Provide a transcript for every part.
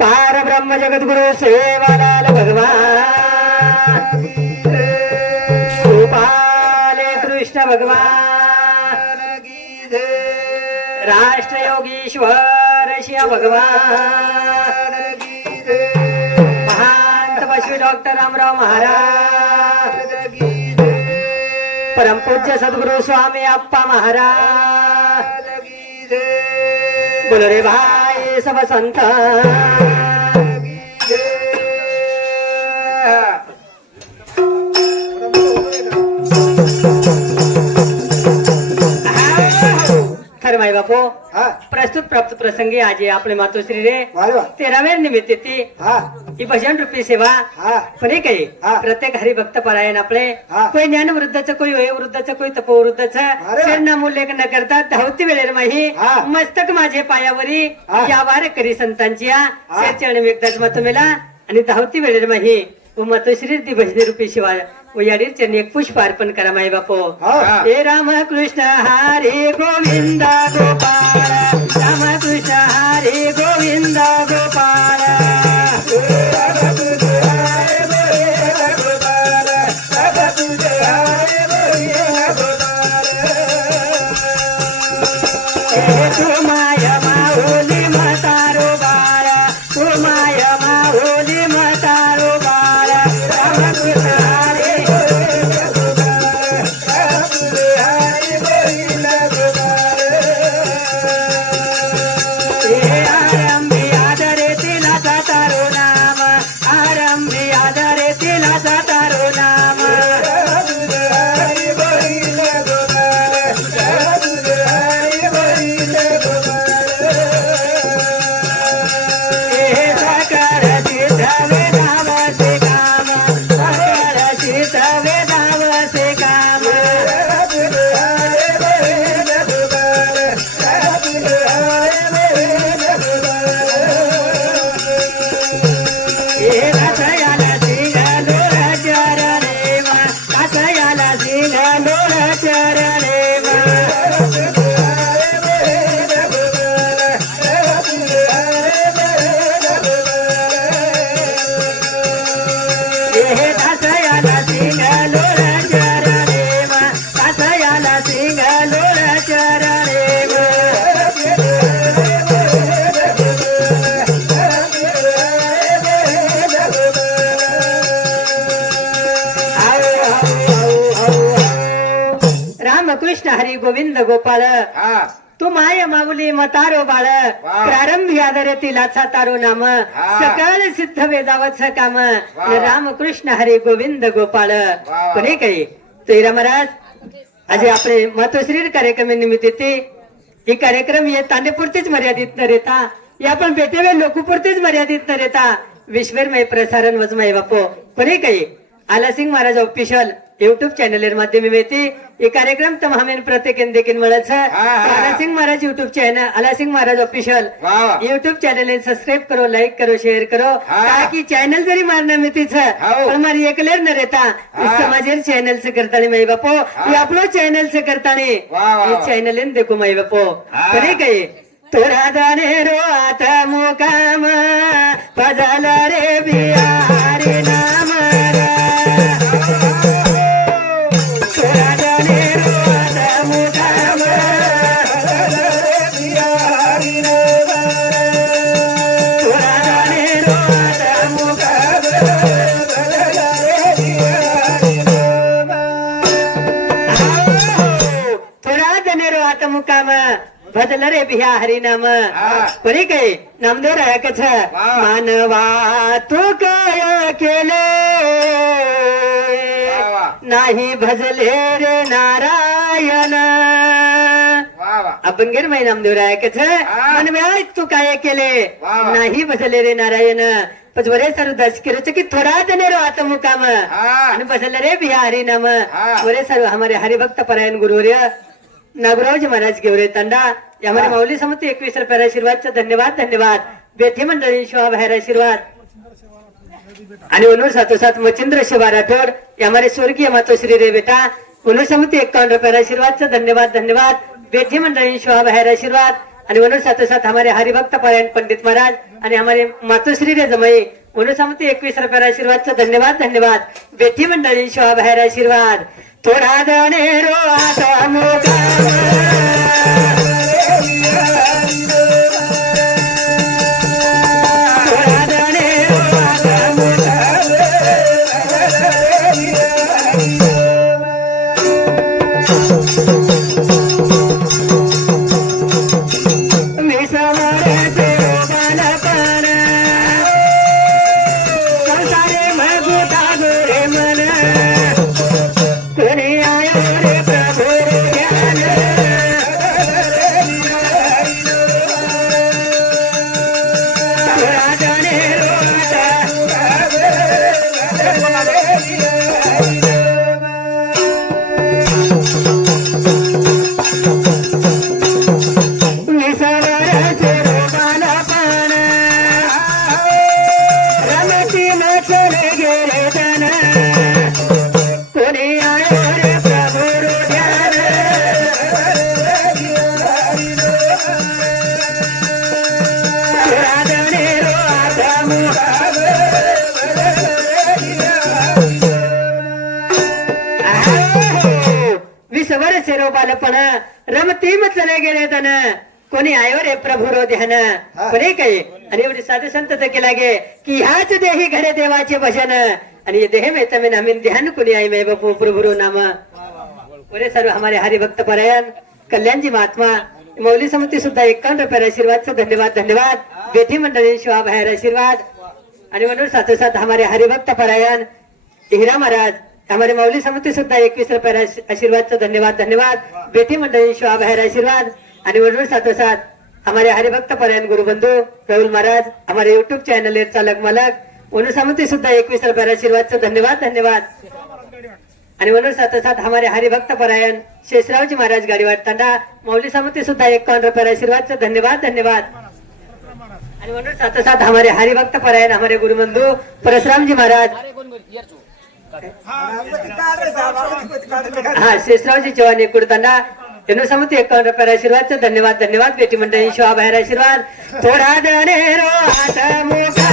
पार ब्रह्म जगद्गुरु सेवालाल भगवान गोपाल कृष्ण भगवान राष्ट्र योगीश्वर शिव भगवान महांत पशु डॉक्टर रामराव महाराज परम पूज्य सद्गुरु स्वामी अप्पा महाराज बोलो रे भाई सब संत खर माई बापू प्रस्तुत प्राप्त प्रसंगी आज आपले मातोश्री रे 13व्या निमित्त ती ही भजन रूपी सेवा पण काही प्रत्येक हरिभक्त परायण आपले कोई ज्ञान वृद्धचं कोई वय वृद्धचं कोई तपोवृद्धचं शरणामूल्य न करता धावती वेळेर माही मस्तक माझे पायावरी या वार करी संतांची चरण एकदाच मतमेला आणि धावती वेळेर माही व मातोश्री ती भजनी रूपी सेवा व याडीर चरणी एक पुष्प अर्पण करा माई बापो हे राम कृष्ण हरे गोविंद गोपाळ राम कृष्ण हरे गोविंद गोपाळ तू माया माऊली म्हातारो बाळ तू माया माऊली म्हातारो बाळ राम कृष्ण कृष्ण हरी गोविंद गोपाळ तू माय माऊली मतारो बाळ प्रारंभी आदरती लाचा तारो नाम सकाळ सिद्ध वेदावच काम राम कृष्ण हरी गोविंद गोपाळ कोणी काही तेरा महाराज आज आपले मातोश्री कार्यक्रम निमित्त ही कार्यक्रम ये तांडेपुरतीच मर्यादित न रेता या पण बेटेवे लोकपुरतीच मर्यादित न रेता विश्वमय प्रसारण वजमाई बापो कोणी काही Alasing Maharaj official YouTube channel माध्यमे मिळते ये कार्यक्रम तम हमें प्रत्येक देखील मिळत Alasing Maharaj YouTube channel Alasing Maharaj official YouTube channel subscribe करो लाइक करो शेयर करो ताकि चॅनल जरी मारना मितीच पण मारी एकलेर न रहता समाजेर चॅनल से करतानी माई बापो ये आपलो चॅनल से करतानी ये चॅनल देखो माई बापो करे काही तोरा दाने रो आता मुकाम पजाला रे बिहारी नाम भजल रे बिहा हरिनाम कोणी काही नामदेव रायकच मानवा तू काय केले नाही भजले रे नारायण आपण गिर माई नामदेव रायकच मानव्या तू काय केले नाही भजले रे नारायण पचवरे सर दस किरो की थोड़ा देने रो आता मुकाम आणि भजल रे बिहा हरिनाम वरे सर हमारे हरिभक्त परायण गुरुवर्य नागरावजी महाराज गेवरे तांडा यामध्ये माऊली समती 21 रुपये आशीर्वादचा धन्यवाद धन्यवाद बेठी मंडळी शिवा बाहेर आशीर्वाद आणि उन्नूर सातोसात मचिंद्र शिवा राठोड यामध्ये स्वर्गीय मातोश्री रे बेटा उन्नूर समती 51 रुपये आशीर्वादचा धन्यवाद धन्यवाद बेठी मंडळी शिवा बाहेर आशीर्वाद आणि म्हणून साथ साथ हमारे हरिभक्त पारायण पंडित महाराज आणि हमारे मातोश्री रे जमाई म्हणून समती 21 रुपये आशीर्वादचा धन्यवाद धन्यवाद बेटी मंडळी शोभा बाहेर आशीर्वाद थोडा दणे रो आता मोगा बालपण रमतीम चले गेले तन कोणी आयो रे प्रभू रो ध्यान कोणी काही आणि एवढी साधे संत केला गे की ह्याच देही घरे देवाचे भजन आणि देह में तमे नामिन ध्यान कोणी आई मै बापू प्रभु रो नाम पुरे सर्व हमारे हरिभक्त परायण कल्याणजी महात्मा मौली समिती सुद्धा 51 रुपये आशीर्वादचा धन्यवाद धन्यवाद बेटी मंडळी शोभा बाहेर आशीर्वाद आणि म्हणून साथ साथ हमारे हरिभक्त परायण हिरा महाराज हमारे मौली समिति सुद्धा 21 रुपये आशीर्वाद धन्यवाद धन्यवाद बेटी मंडळी शोभा बाहेर आशीर्वाद आणि म्हणून साथ साथ हमारे हरिभक्त परायण गुरुबंधू राहुल महाराज हमारे यूट्यूब चैनल चालक मालक म्हणून समिति सुद्धा 21 रुपये आशीर्वाद धन्यवाद धन्यवाद आणि म्हणून साथ साथ हमारे हरिभक्त परायण शेषरावजी महाराज गाडीवाड तांडा मौली समिति सुद्धा 51 रुपये आशीर्वाद धन्यवाद धन्यवाद आणि म्हणून साथ साथ हमारे हरिभक्त परायण हमारे गुरुबंधू परशुरामजी महाराज हा शेषरावजी चव्हाण कुडतांडा एनो समिति 51 रुपये आशीर्वाद धन्यवाद धन्यवाद बेटी मंडळी शोभा बाहेर आशीर्वाद थोडा दणे रो आता मोगा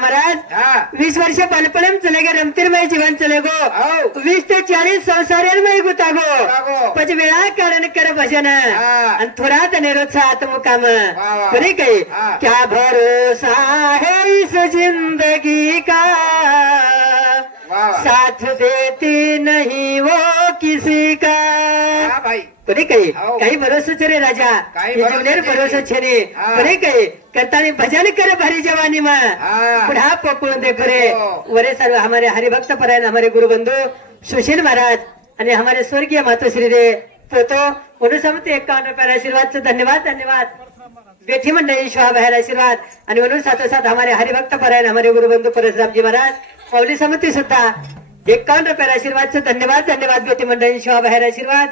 महाराज 20 वर्ष बालपणम चले गए रमतीरमय जीवन चले गो 20 ते 40 संसारेरमय गुतागो पछ वेळा कारण कर भजन आणि थोड़ा तने रोजचा आत्मकाम कोणी काही क्या भरोसा है इस जिंदगी का साथ देती नहीं वो किसी का कोणी काही भरोसा छे रे राजा जीवनेर भरोसा छे रे कोणी काही करतानी भजन कर भारी जवानी में पुढा पकडून देखो रे वरे सर्व हमारे हरिभक्त परायण हमारे गुरुबंधू सुशील महाराज आणि हमारे स्वर्गीय मातोश्री रे पोतो म्हणून समिति 51 रुपये आशीर्वाद धन्यवाद धन्यवाद बेटी मंडळी शोभा बाहेर आशीर्वाद आणि म्हणून साथ साथ हमारे हरिभक्त परायण हमारे गुरुबंधू परशुरामजी महाराज मौली समिति सुद्धा 51 रुपये आशीर्वाद धन्यवाद धन्यवाद बेटी मंडळी शोभा बाहेर आशीर्वाद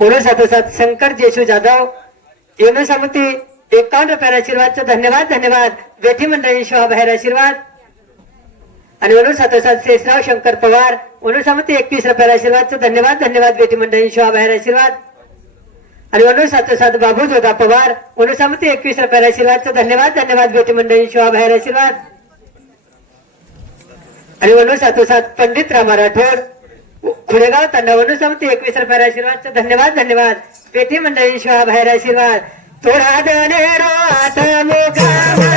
म्हणून साथ साथ शंकर जेशू जाधव येणू समिति 51 रुपये आशीर्वाद धन्यवाद धन्यवाद बेटी मंडळी शोभा बाहेर आशीर्वाद आणि म्हणून साथ साथ शेषराव शंकर पवार म्हणून समिति 21 रुपये आशीर्वाद धन्यवाद धन्यवाद बेटी मंडळी शोभा बाहेर आशीर्वाद आणि म्हणून साथ बाबू जोधा पवार अनुसामती 21 रुपये आशीर्वादचा धन्यवाद धन्यवाद बेटी मंडळी शिवा बाहेर आशीर्वाद आणि म्हणून साथ पंडित रामा राठोड खुडेगाव तांडा अनुसामती 21 रुपये आशीर्वादचा धन्यवाद धन्यवाद बेटी मंडळी शिवा बाहेर आशीर्वाद थोडा दनेरो आता मुकामा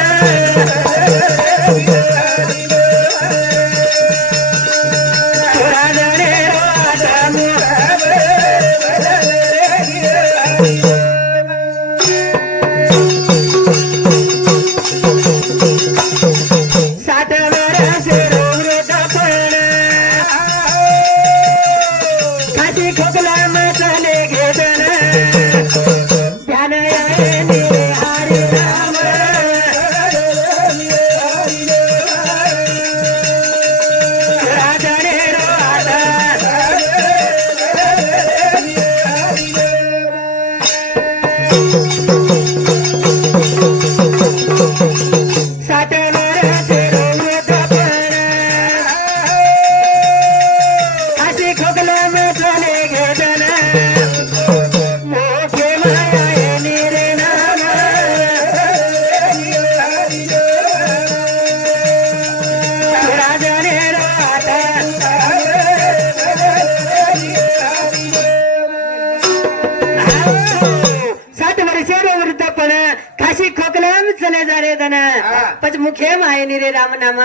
मुखे माये निरे राम नाम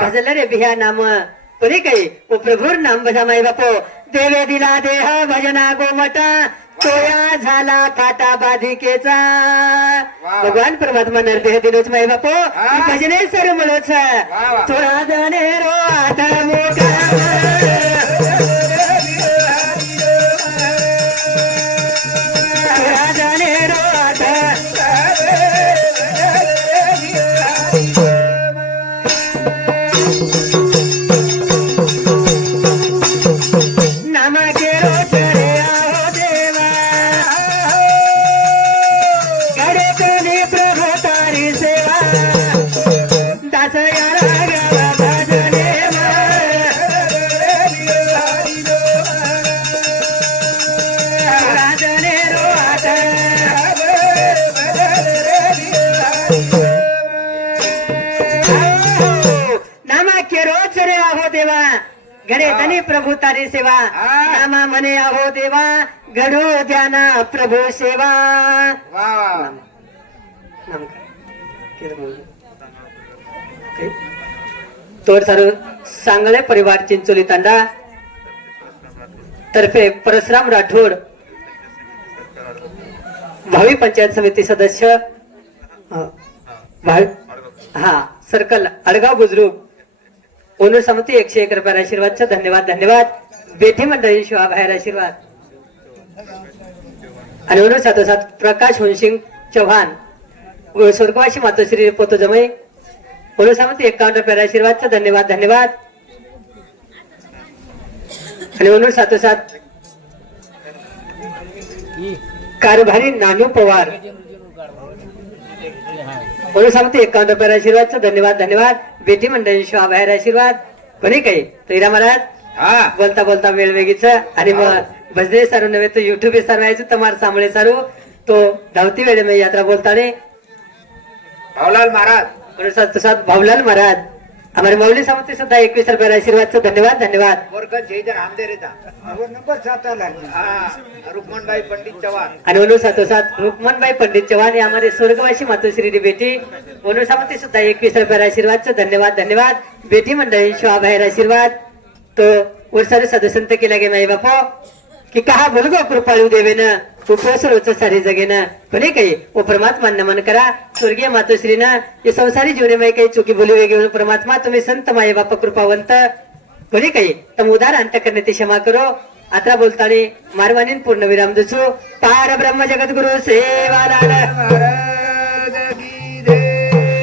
भजल रे बिहा नाम पुरी काही ओ प्रभुर नाम भजा माई बापो देवे दिला देह भजना गोमटा तोया झाला काटा बाधिकेचा भगवान परमात्मा नरदेह दिलोच माई बापो भजने सर मलोच थोडा दने रो आता मोठा घडे तनी प्रभू तारी सेवा नामा म्हणे आहो देवा घडो ध्याना प्रभू सेवा तोड सारू सांगळे परिवार चिंचोली तांडा तर्फे परशुराम राठोड भावी पंचायत समिती सदस्य सर्कल अडगाव बुजुर्ग ओनर समती 101 रुपये आशीर्वादचा धन्यवाद धन्यवाद बेटी मंडळी शिवा बाहेर आशीर्वाद आणि ओनर साथ प्रकाश हुनसिंग चव्हाण स्वर्गवासी मातोश्री पोतो जमई ओनर समती 51 रुपये आशीर्वादचा धन्यवाद धन्यवाद आणि ओनर साथ कारभारी नानू पवार ओनर समती 51 रुपये आशीर्वादचा धन्यवाद धन्यवाद बेटी मंडळी शिवा बाहेर आशीर्वाद कोणी काही तैरा महाराज बोलता बोलता वेळ वेगळीच आणि मग भजने सारू नव्हे तो युट्यूब सारवायचं तमार सामळे सारू तो धावती वेळे में यात्रा बोलताने भावलाल महाराज भावलाल महाराज हमारे मौली सामंती सुद्धा 21 रुपये आशीर्वादचा धन्यवाद धन्यवाद रुक्मणबाई पंडित चव्हाण आणि ओनू साथ रुक्मणबाई पंडित चव्हाण हमारे स्वर्गवासी मातोश्री बेटी ओनू सामंती सुद्धा 21 रुपये आशीर्वादचा धन्यवाद धन्यवाद बेटी मंडळी शिवा बाहेर आशीर्वाद तो उरसारे सदस्यंत केला गे माई बापो कि कहा बोलगो कृपाळू देवेन उपसरोच सारी जगेन कोणी काही ओ परमात्मा नमन करा स्वर्गीय मातोश्रीना ये संसारी जीवने में काही चुकी बोली वेगळी परमात्मा तुम्ही संत माई बाप कृपावंत कोणी काही तम उदार अंत करणे ते क्षमा करो आता बोलताने मारवानीन पूर्ण विराम दुसू पार ब्रह्म जगत गुरु सेवालाल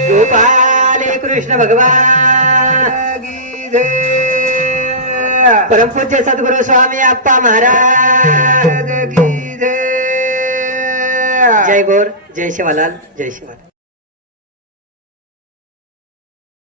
गोपाल कृष्ण भगवान परमपूज्य सद्गुरु स्वामी अप्पा महाराज जय गौर जय शिवालाल जय शिवालाल।